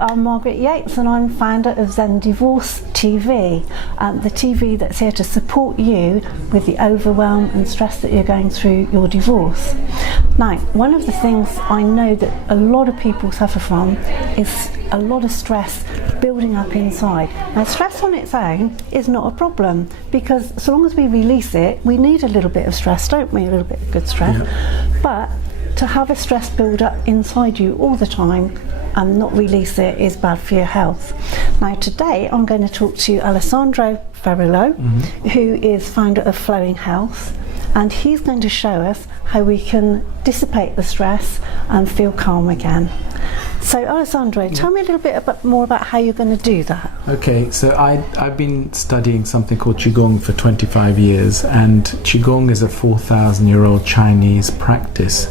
I'm Margaret Yates, and I'm founder of Zen Divorce TV, the TV that's here to support you with the overwhelm and stress that you're going through your divorce. Now, one of the things I know that a lot of people suffer from is a lot of stress building up inside. Now, stress on its own is not a problem, because so long as we release it, we need a little bit of stress, don't we? A little bit of good stress. Yeah. But to have a stress build up inside you all the time and not release it is bad for your health. Now, today I'm going to talk to Alessandro Ferullo, who is founder of Flowing Health, and he's going to show us how we can dissipate the stress and feel calm again. So Alessandro, tell me a little bit more about how you're going to do that. Okay, so I've been studying something called Qigong for 25 years, and Qigong is a 4,000-year-old Chinese practice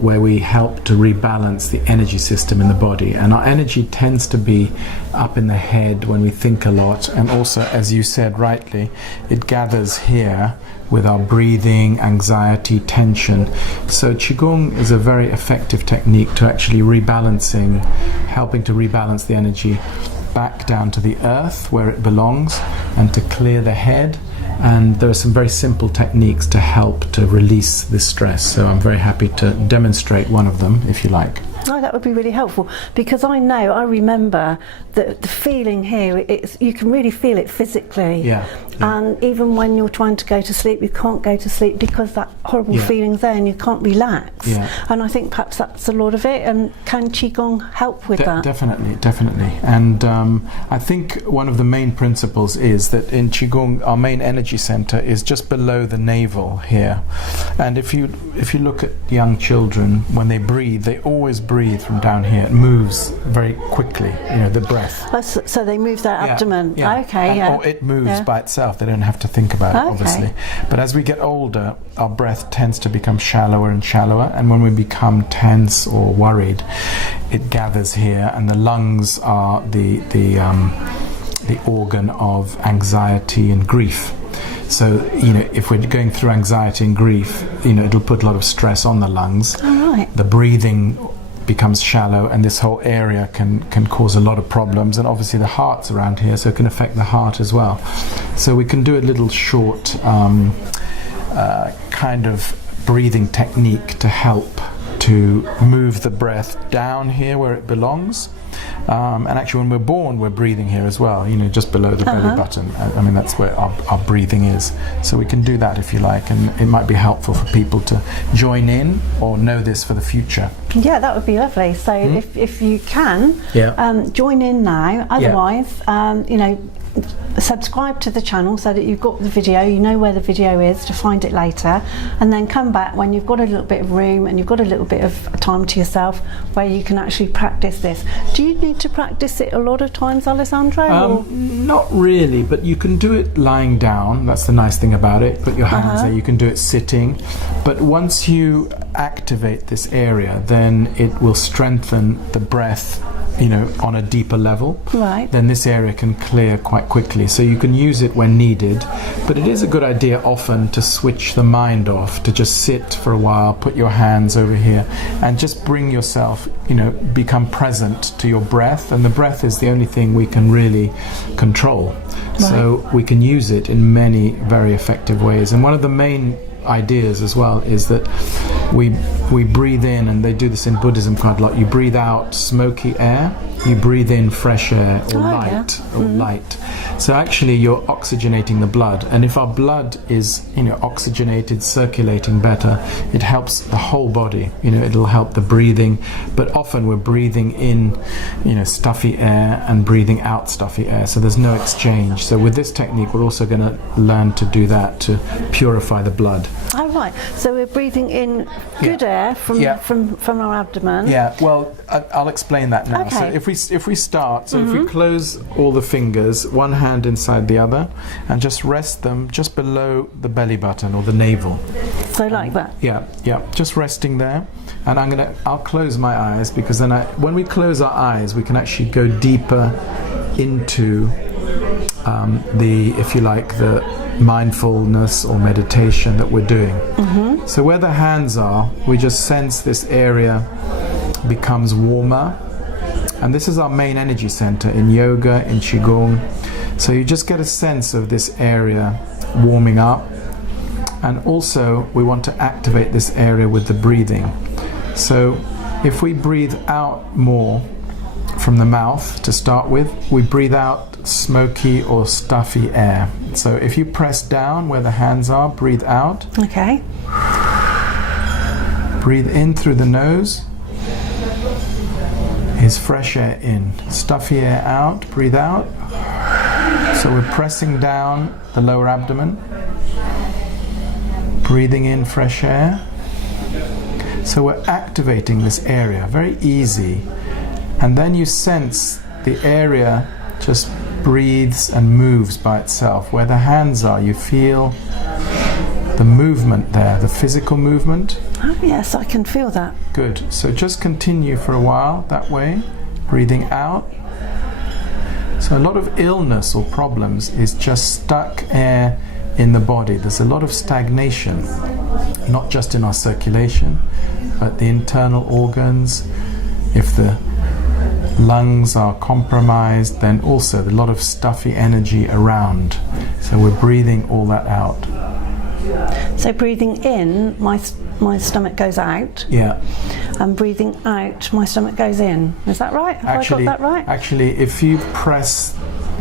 where we help to rebalance the energy system in the body. And our energy tends to be up in the head when we think a lot, and also, as you said rightly, it gathers here with our breathing, anxiety, tension. So Qigong is a very effective technique to actually helping to rebalance the energy back down to the earth where it belongs, and to clear the head. And there are some very simple techniques to help to release this stress. So I'm very happy to demonstrate one of them, if you like. Oh, that would be really helpful, because I remember the feeling here, you can really feel it physically. Yeah. And even when you're trying to go to sleep, you can't go to sleep because that horrible feeling's there and you can't relax. Yeah. And I think perhaps that's a lot of it. And can Qigong help with that? Definitely. And I think one of the main principles is that in Qigong, our main energy center is just below the navel here. And if you look at young children, when they breathe, they always breathe from down here. It moves very quickly, the breath. Oh, so they move their abdomen. Yeah. Okay, or it moves by itself. They don't have to think about it, obviously. But as we get older, our breath tends to become shallower and shallower, and when we become tense or worried, it gathers here, and the lungs are the organ of anxiety and grief. So, if we're going through anxiety and grief, it'll put a lot of stress on the lungs. All right. The breathing becomes shallow, and this whole area can cause a lot of problems. And obviously the heart's around here, so it can affect the heart as well. So we can do a little short kind of breathing technique to help to move the breath down here where it belongs. And actually, when we're born, we're breathing here as well, just below the belly button. I mean, that's where our breathing is. So we can do that if you like, and it might be helpful for people to join in or know this for the future. Yeah, that would be lovely. So if you can, join in now. Otherwise, subscribe to the channel so that you've got the video, you know where the video is to find it later, and then come back when you've got a little bit of room and you've got a little bit of time to yourself where you can actually practice this. Do you need to practice it a lot of times, Alessandro? Not really, but you can do it lying down. That's the nice thing about it. Put your hands there. You can do it sitting, but once you activate this area, then it will strengthen the breath on a deeper level. Right. Then this area can clear quite quickly. So you can use it when needed, but it is a good idea often to switch the mind off, to just sit for a while, put your hands over here, and just bring yourself, become present to your breath. And the breath is the only thing we can really control. Right. So we can use it in many very effective ways. And one of the main ideas as well is that we breathe in, and they do this in Buddhism quite a lot. You breathe out smoky air, you breathe in fresh air or light. So actually you're oxygenating the blood, and if our blood is oxygenated, circulating better, it helps the whole body. It'll help the breathing, but often we're breathing in stuffy air and breathing out stuffy air, so there's no exchange. So with this technique we're also going to learn to do that, to purify the blood. Oh, right. So we're breathing in good air from our abdomen. Yeah. Well, I'll explain that now. Okay. So if we start, if we close all the fingers, one hand inside the other, and just rest them just below the belly button or the navel. So like that. Yeah. Just resting there, and I'll close my eyes, because then when we close our eyes, we can actually go deeper into the mindfulness or meditation that we're doing. So where the hands are, we just sense this area becomes warmer And this is our main energy center in yoga, in qigong. So you just get a sense of this area warming up. And also we want to activate this area with the breathing. So if we breathe out more from the mouth to start with, we breathe out smoky or stuffy air. So if you press down where the hands are, breathe out. Okay. Breathe in through the nose. Is fresh air in. Stuffy air out. Breathe out. So we're pressing down the lower abdomen. Breathing in fresh air. So we're activating this area. Very easy. And then you sense the area just breathes and moves by itself. Where the hands are, you feel the movement there, the physical movement. Oh yes, I can feel that. Good. So just continue for a while that way, breathing out. So a lot of illness or problems is just stuck air in the body. There's a lot of stagnation, not just in our circulation, but the internal organs. If the lungs are compromised, then also a lot of stuffy energy around. So we're breathing all that out. So breathing in, my stomach goes out. Yeah. And breathing out, my stomach goes in. Is that right? Have I got that right? Actually, if you press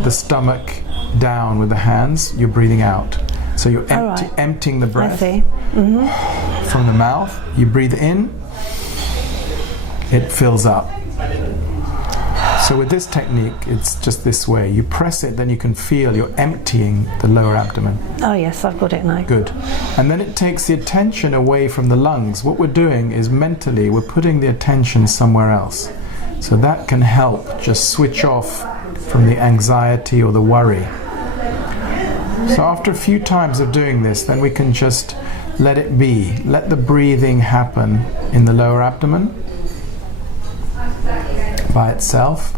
the stomach down with the hands, you're breathing out. So you're emptying the breath. I see. Mm-hmm. From the mouth. You breathe in, it fills up. So with this technique, it's just this way. You press it, then you can feel you're emptying the lower abdomen. Oh yes, I've got it now. Good. And then it takes the attention away from the lungs. What we're doing is mentally, we're putting the attention somewhere else. So that can help just switch off from the anxiety or the worry. So after a few times of doing this, then we can just let it be. Let the breathing happen in the lower abdomen by itself.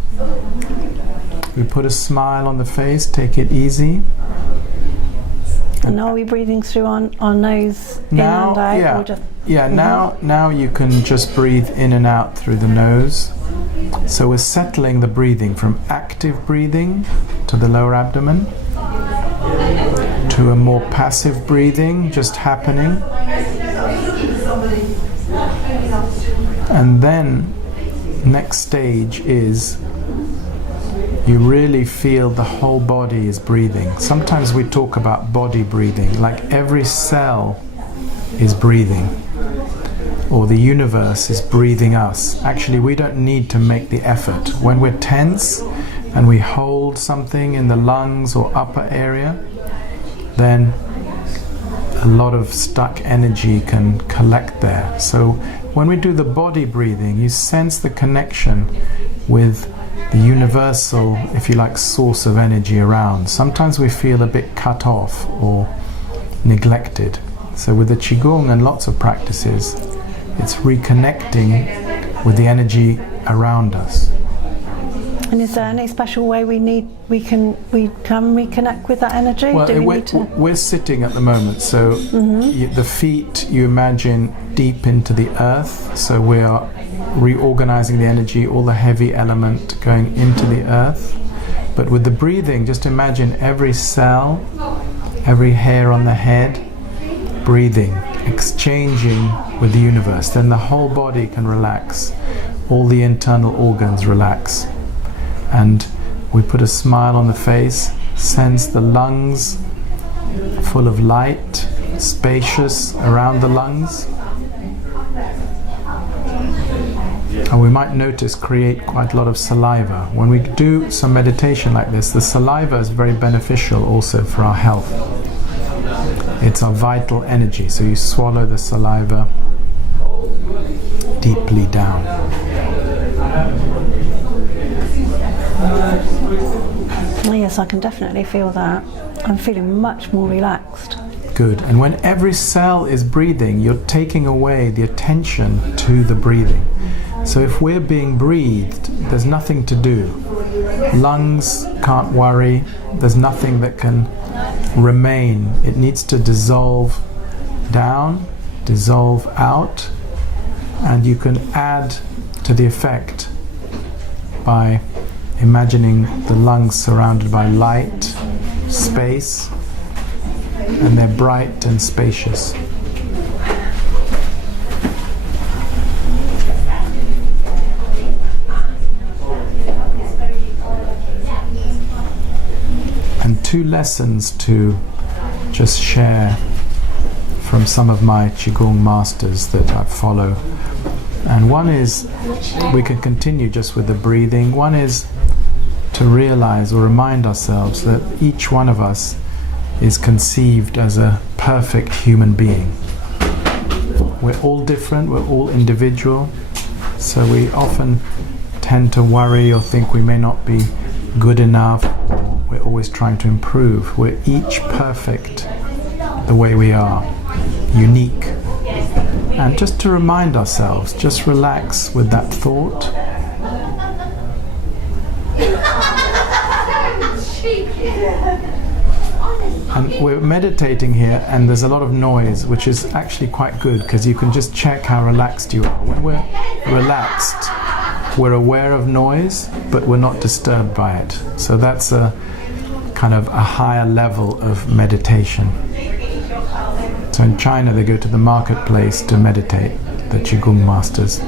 We put a smile on the face, take it easy. And are we breathing through our nose now, in and out? Yeah, or just, now you can just breathe in and out through the nose. So we're settling the breathing from active breathing to the lower abdomen to a more passive breathing, just happening. And then next stage is you really feel the whole body is breathing. Sometimes we talk about body breathing, like every cell is breathing, or the universe is breathing us. Actually, we don't need to make the effort. When we're tense and we hold something in the lungs or upper area, then a lot of stuck energy can collect there. So when we do the body breathing, you sense the connection with the universal, if you like, source of energy around. Sometimes we feel a bit cut off or neglected. So with the Qigong and lots of practices, it's reconnecting with the energy around us. And is there any special way we can reconnect with that energy? Well, we're sitting at the moment, so the feet you imagine deep into the earth, so we are reorganizing the energy, all the heavy element going into the earth. But with the breathing, just imagine every cell, every hair on the head, breathing, exchanging with the universe. Then the whole body can relax, all the internal organs relax. And we put a smile on the face, sense the lungs full of light, spacious around the lungs. And we might notice create quite a lot of saliva. When we do some meditation like this, the saliva is very beneficial also for our health. It's our vital energy, so you swallow the saliva deeply down. Yes, I can definitely feel that. I'm feeling much more relaxed. Good. And when every cell is breathing, you're taking away the attention to the breathing. So if we're being breathed, there's nothing to do. Lungs can't worry. There's nothing that can remain. It needs to dissolve down, dissolve out, and you can add to the effect by imagining the lungs surrounded by light, space, and they're bright and spacious. And 2 lessons to just share from some of my Qigong masters that I follow. And one is, we can continue just with the breathing. One is to realize or remind ourselves that each one of us is conceived as a perfect human being. We're all different, we're all individual, so we often tend to worry or think we may not be good enough, or we're always trying to improve. We're each perfect the way we are, unique. And just to remind ourselves, just relax with that thought. And we're meditating here, and there's a lot of noise, which is actually quite good, because you can just check how relaxed you are. When we're relaxed, we're aware of noise, but we're not disturbed by it. So that's a kind of a higher level of meditation. So in China, they go to the marketplace to meditate, the Qigong masters.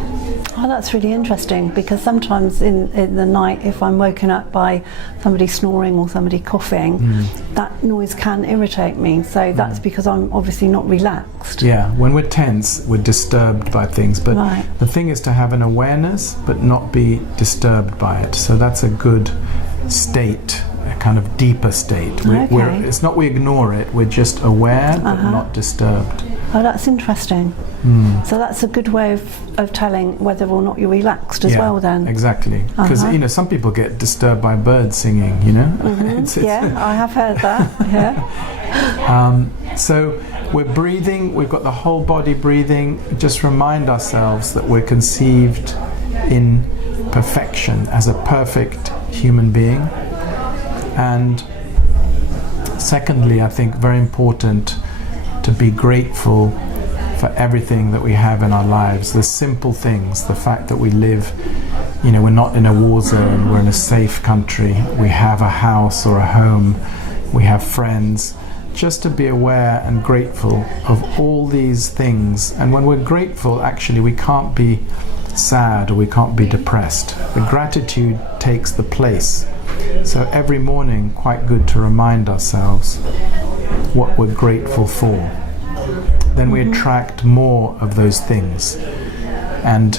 Oh, that's really interesting, because sometimes in the night, if I'm woken up by somebody snoring or somebody coughing, that noise can irritate me. So that's because I'm obviously not relaxed. Yeah, when we're tense, we're disturbed by things. But the thing is to have an awareness, but not be disturbed by it. So that's a good state, a kind of deeper state. It's not we ignore it, we're just aware, but not disturbed. Oh, that's interesting. So that's a good way of telling whether or not you're relaxed as well then. Exactly. Because some people get disturbed by birds singing, Yeah, I have heard that. Yeah. So we're breathing, we've got the whole body breathing. Just remind ourselves that we're conceived in perfection as a perfect human being. And secondly, I think very important to be grateful for everything that we have in our lives, the simple things, the fact that we live, we're not in a war zone, we're in a safe country, we have a house or a home, we have friends. Just to be aware and grateful of all these things. And when we're grateful, actually we can't be sad or we can't be depressed. The gratitude takes the place. So every morning, quite good to remind ourselves what we're grateful for. Then we attract more of those things. And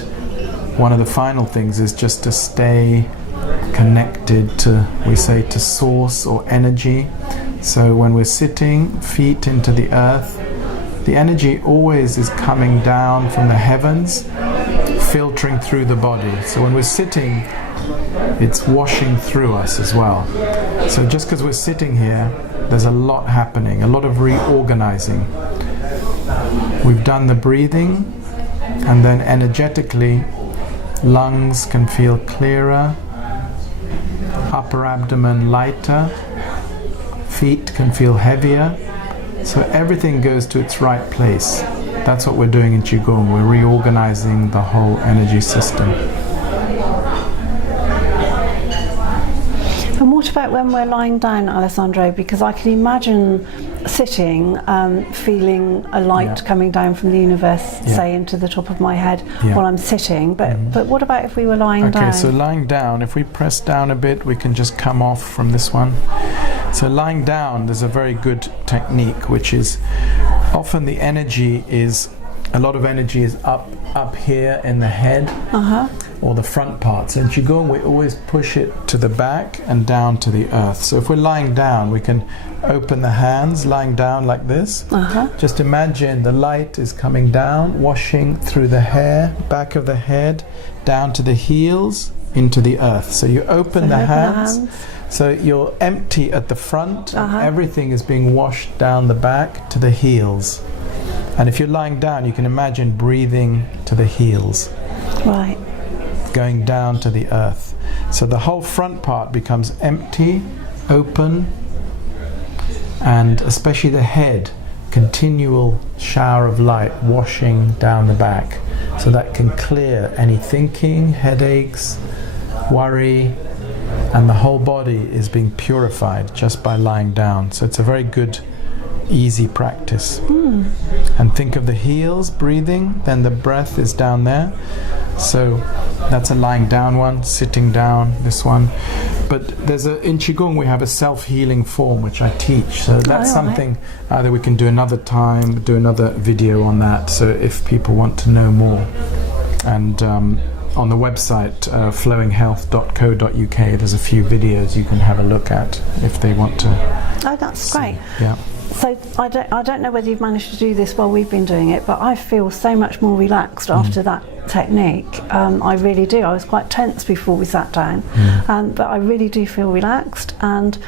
one of the final things is just to stay connected to, we say, to source or energy. So when we're sitting, feet into the earth, the energy always is coming down from the heavens, filtering through the body. So when we're sitting, it's washing through us as well. So just because we're sitting here, there's a lot happening, a lot of reorganizing. We've done the breathing, and then energetically, lungs can feel clearer, upper abdomen lighter, feet can feel heavier. So everything goes to its right place. That's what we're doing in Qigong. We're reorganizing the whole energy system. And what about when we're lying down, Alessandro? Because I can imagine sitting, feeling a light coming down from the universe, say, into the top of my head while I'm sitting. But what about if we were lying down? Okay, so lying down, if we press down a bit, we can just come off from this one. So lying down, there's a very good technique, which is often the energy is, a lot of energy is up here in the head or the front part. So in Qigong, we always push it to the back and down to the earth. So if we're lying down, we can open the hands, lying down like this. Just imagine the light is coming down, washing through the hair, back of the head, down to the heels, into the earth. So you open the hands. So you're empty at the front, and everything is being washed down the back to the heels. And if you're lying down, you can imagine breathing to the heels. Right. Going down to the earth. So the whole front part becomes empty, open, and especially the head, continual shower of light washing down the back. So that can clear any thinking, headaches, worry, and the whole body is being purified just by lying down. So it's a very good, easy practice. And think of the heels breathing, then the breath is down there. So that's a lying down one, sitting down, this one. But in Qigong we have a self-healing form which I teach. So that's something either we can do another time, do another video on that, so if people want to know more. And on the website flowinghealth.co.uk there's a few videos you can have a look at if they want to. Oh, that's great. Yeah. So I don't know whether you've managed to do this while we've been doing it, but I feel so much more relaxed after that technique. I really do. I was quite tense before we sat down, but I really do feel relaxed. And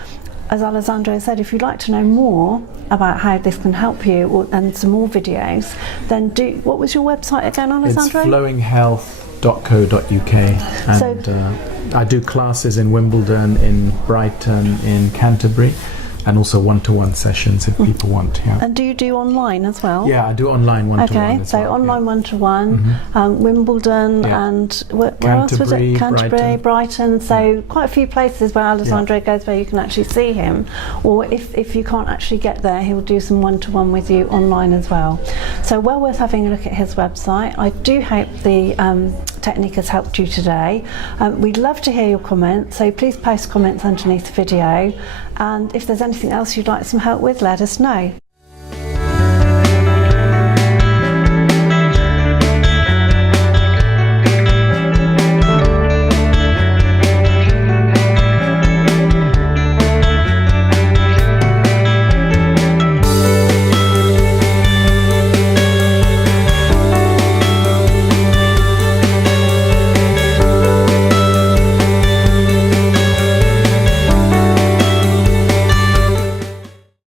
as Alessandro said, if you'd like to know more about how this can help you and some more videos, then what was your website again, Alessandro? It's flowinghealth.co.uk, and I do classes in Wimbledon, in Brighton, in Canterbury, and also one-to-one sessions if people want. Yeah. And do you do online as well? Yeah, I do online one-to-one. Okay, so online one-to-one, Wimbledon, and where else was it? Canterbury, Brighton. So quite a few places where Alessandro goes where you can actually see him, or if you can't actually get there, he'll do some one-to-one with you online as well. So well worth having a look at his website. I do hope the technique has helped you today. We'd love to hear your comments, so please post comments underneath the video, and if there's anything else you'd like some help with, let us know.